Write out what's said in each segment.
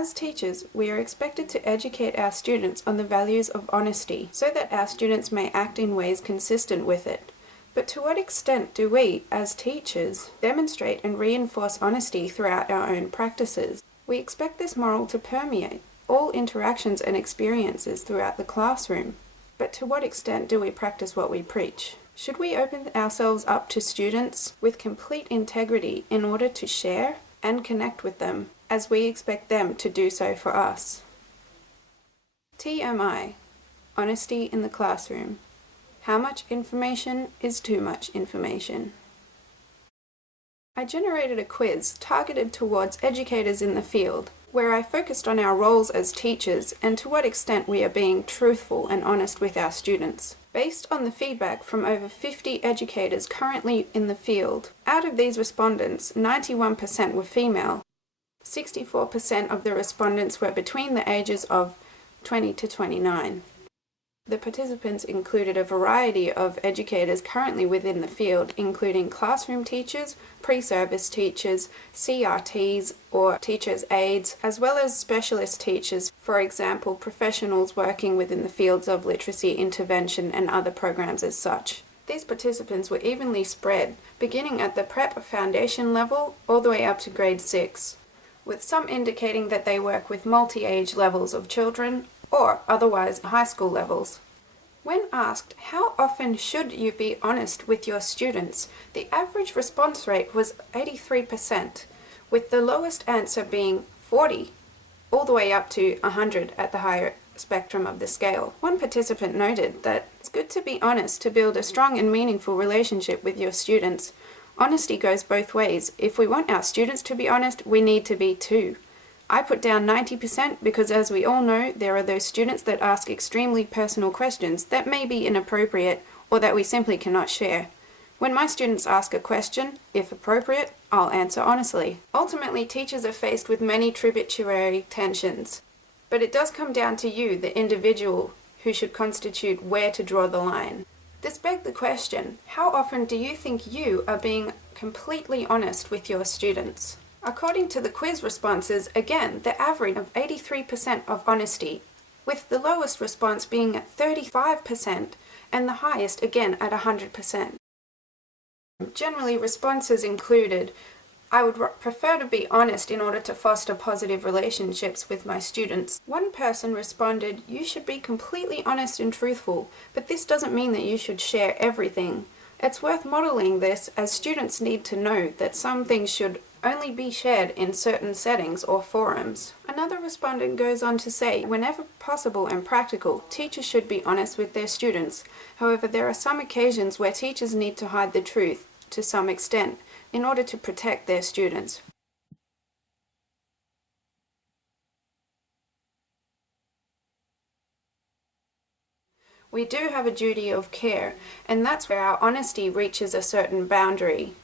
As teachers, we are expected to educate our students on the values of honesty so that our students may act in ways consistent with it. But to what extent do we, as teachers, demonstrate and reinforce honesty throughout our own practices? We expect this moral to permeate all interactions and experiences throughout the classroom. But to what extent do we practice what we preach? Should we open ourselves up to students with complete integrity in order to share and connect with them as we expect them to do so for us? T.M.I. Honesty in the classroom. How much information is too much information? I generated a quiz targeted towards educators in the field, where I focused on our roles as teachers and to what extent we are being truthful and honest with our students. Based on the feedback from over 50 educators currently in the field, out of these respondents, 91% were female. 64% of the respondents were between the ages of 20 to 29. The participants included a variety of educators currently within the field, including classroom teachers, pre-service teachers, CRTs or teachers' aides, as well as specialist teachers, for example, professionals working within the fields of literacy intervention and other programs as such. These participants were evenly spread, beginning at the prep foundation level all the way up to grade 6, with some indicating that they work with multi-age levels of children or otherwise high school levels. When asked how often should you be honest with your students, the average response rate was 83%, with the lowest answer being 40, all the way up to 100 at the higher spectrum of the scale. One participant noted that it's good to be honest to build a strong and meaningful relationship with your students. Honesty goes both ways. If we want our students to be honest, we need to be too. I put down 90% because, as we all know, there are those students that ask extremely personal questions that may be inappropriate or that we simply cannot share. When my students ask a question, if appropriate, I'll answer honestly. Ultimately, teachers are faced with many tributary tensions, but it does come down to you, the individual, who should constitute where to draw the line. This begs the question, how often do you think you are being completely honest with your students? According to the quiz responses, again, the average of 83% of honesty, with the lowest response being at 35% and the highest again at 100%. Generally, responses included, I would prefer to be honest in order to foster positive relationships with my students. One person responded, you should be completely honest and truthful, but this doesn't mean that you should share everything. It's worth modeling this, as students need to know that some things should only be shared in certain settings or forums. Another respondent goes on to say, whenever possible and practical, teachers should be honest with their students. However, there are some occasions where teachers need to hide the truth to some extent in order to protect their students. We do have a duty of care, and that's where our honesty reaches a certain boundary.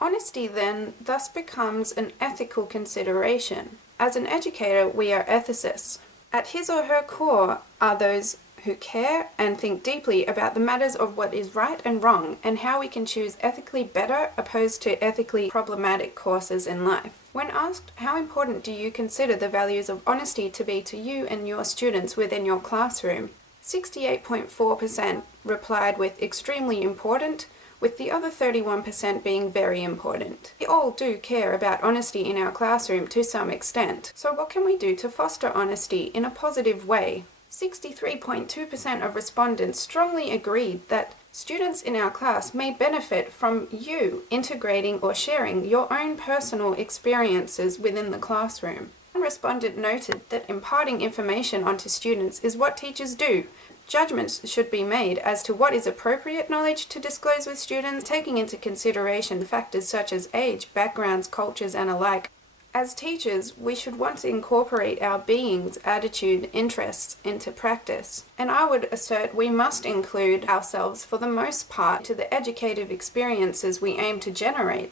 Honesty then thus becomes an ethical consideration. As an educator, we are ethicists. At his or her core are those who care and think deeply about the matters of what is right and wrong and how we can choose ethically better opposed to ethically problematic courses in life. When asked, how important do you consider the values of honesty to be to you and your students within your classroom? 68.4% replied with extremely important, with the other 31% being very important. We all do care about honesty in our classroom to some extent, so what can we do to foster honesty in a positive way? 63.2% of respondents strongly agreed that students in our class may benefit from you integrating or sharing your own personal experiences within the classroom. One respondent noted that imparting information onto students is what teachers do. Judgments should be made as to what is appropriate knowledge to disclose with students, taking into consideration factors such as age, backgrounds, cultures, and alike. As teachers, we should want to incorporate our being's attitude, interests into practice. And I would assert we must include ourselves for the most part to the educative experiences we aim to generate.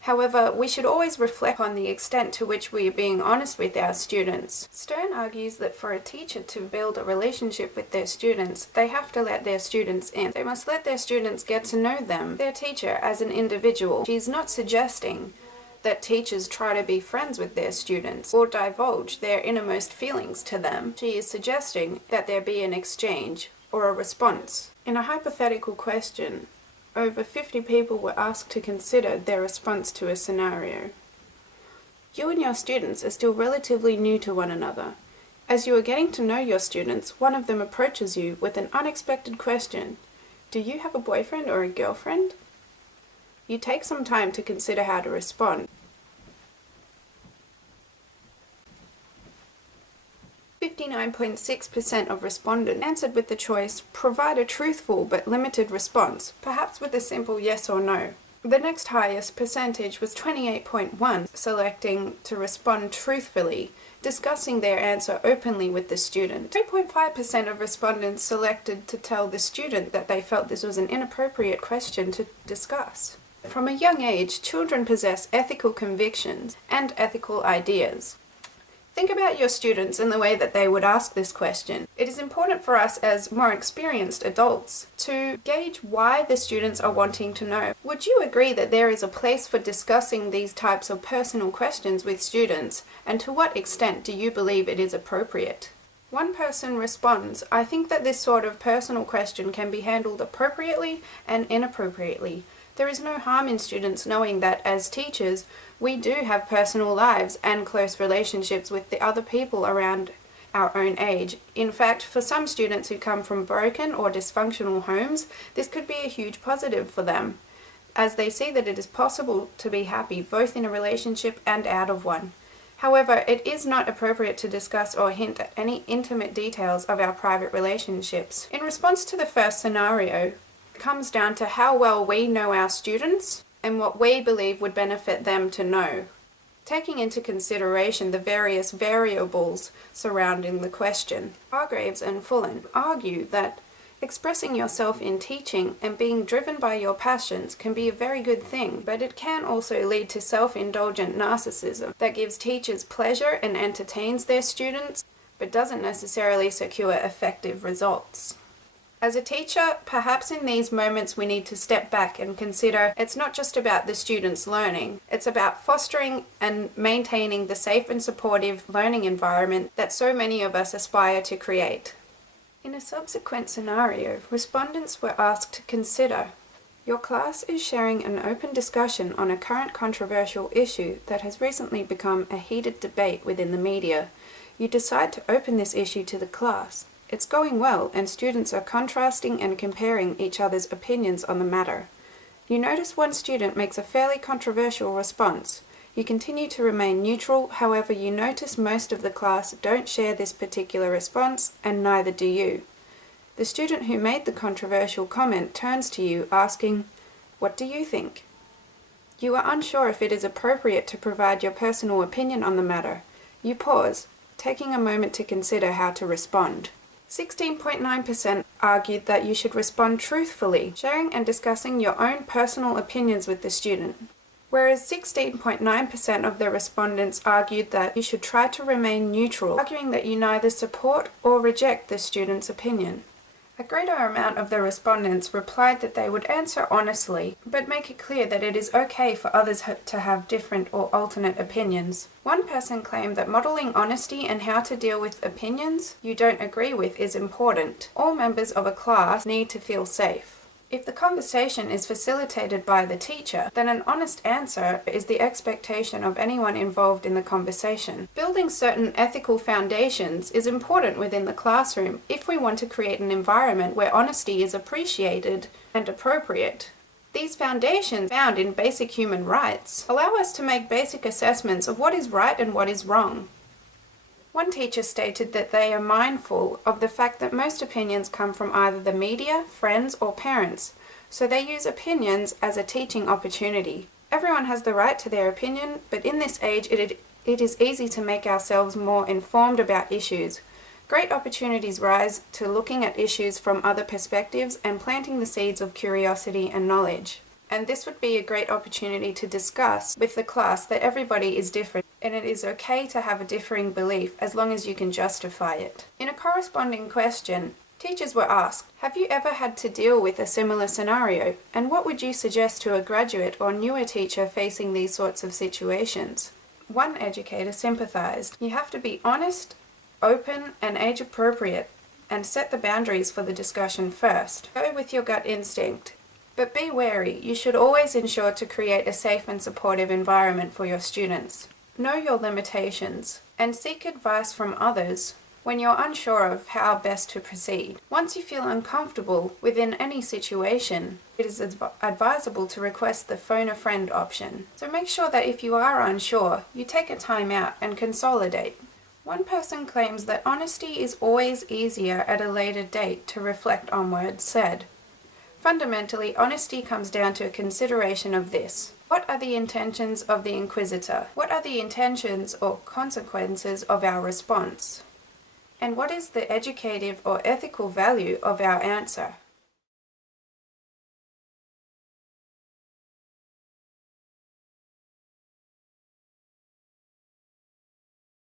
However, we should always reflect on the extent to which we are being honest with our students. Stern argues that for a teacher to build a relationship with their students, they have to let their students in. They must let their students get to know them, their teacher, as an individual. She is not suggesting that teachers try to be friends with their students or divulge their innermost feelings to them. She is suggesting that there be an exchange or a response. In a hypothetical question, over 50 people were asked to consider their response to a scenario. You and your students are still relatively new to one another. As you are getting to know your students, one of them approaches you with an unexpected question. Do you have a boyfriend or a girlfriend? You take some time to consider how to respond. 59.6% of respondents answered with the choice, provide a truthful but limited response, perhaps with a simple yes or no. The next highest percentage was 28.1%, selecting to respond truthfully, discussing their answer openly with the student. 3.5% of respondents selected to tell the student that they felt this was an inappropriate question to discuss. From a young age, children possess ethical convictions and ethical ideas. Think about your students and the way that they would ask this question. It is important for us as more experienced adults to gauge why the students are wanting to know. Would you agree that there is a place for discussing these types of personal questions with students, and to what extent do you believe it is appropriate? One person responds, I think that this sort of personal question can be handled appropriately and inappropriately. There is no harm in students knowing that as teachers, we do have personal lives and close relationships with the other people around our own age. In fact, for some students who come from broken or dysfunctional homes, this could be a huge positive for them, as they see that it is possible to be happy both in a relationship and out of one. However, it is not appropriate to discuss or hint at any intimate details of our private relationships. In response to the first scenario, it comes down to how well we know our students and what we believe would benefit them to know, taking into consideration the various variables surrounding the question. Hargraves and Fullen argue that expressing yourself in teaching and being driven by your passions can be a very good thing, but it can also lead to self-indulgent narcissism that gives teachers pleasure and entertains their students, but doesn't necessarily secure effective results. As a teacher, perhaps in these moments we need to step back and consider it's not just about the students learning, it's about fostering and maintaining the safe and supportive learning environment that so many of us aspire to create. In a subsequent scenario, respondents were asked to consider, your class is sharing an open discussion on a current controversial issue that has recently become a heated debate within the media. You decide to open this issue to the class. It's going well, and students are contrasting and comparing each other's opinions on the matter. You notice one student makes a fairly controversial response. You continue to remain neutral, however you notice most of the class don't share this particular response, and neither do you. The student who made the controversial comment turns to you asking, what do you think? You are unsure if it is appropriate to provide your personal opinion on the matter. You pause, taking a moment to consider how to respond. 16.9% argued that you should respond truthfully, sharing and discussing your own personal opinions with the student, whereas 16.9% of the respondents argued that you should try to remain neutral, arguing that you neither support or reject the student's opinion. A greater amount of the respondents replied that they would answer honestly, but make it clear that it is okay for others to have different or alternate opinions. One person claimed that modeling honesty and how to deal with opinions you don't agree with is important. All members of a class need to feel safe. If the conversation is facilitated by the teacher, then an honest answer is the expectation of anyone involved in the conversation. Building certain ethical foundations is important within the classroom if we want to create an environment where honesty is appreciated and appropriate. These foundations, found in basic human rights, allow us to make basic assessments of what is right and what is wrong. One teacher stated that they are mindful of the fact that most opinions come from either the media, friends, or parents, so they use opinions as a teaching opportunity. Everyone has the right to their opinion, but in this age it is easy to make ourselves more informed about issues. Great opportunities rise to looking at issues from other perspectives and planting the seeds of curiosity and knowledge. And this would be a great opportunity to discuss with the class that everybody is different, and it is okay to have a differing belief as long as you can justify it. In a corresponding question, Teachers were asked, have you ever had to deal with a similar scenario, and what would you suggest to a graduate or newer teacher facing these sorts of situations? One educator sympathized, you have to be honest, open, and age-appropriate, and set the boundaries for the discussion first. Go with your gut instinct. But be wary, you should always ensure to create a safe and supportive environment for your students. Know your limitations, and seek advice from others when you're unsure of how best to proceed. Once you feel uncomfortable within any situation, it is advisable to request the phone a friend option. So make sure that if you are unsure, you take a time out and consolidate. One person claims that honesty is always easier at a later date to reflect on words said. Fundamentally, honesty comes down to a consideration of this. What are the intentions of the inquisitor? What are the intentions or consequences of our response? And what is the educative or ethical value of our answer?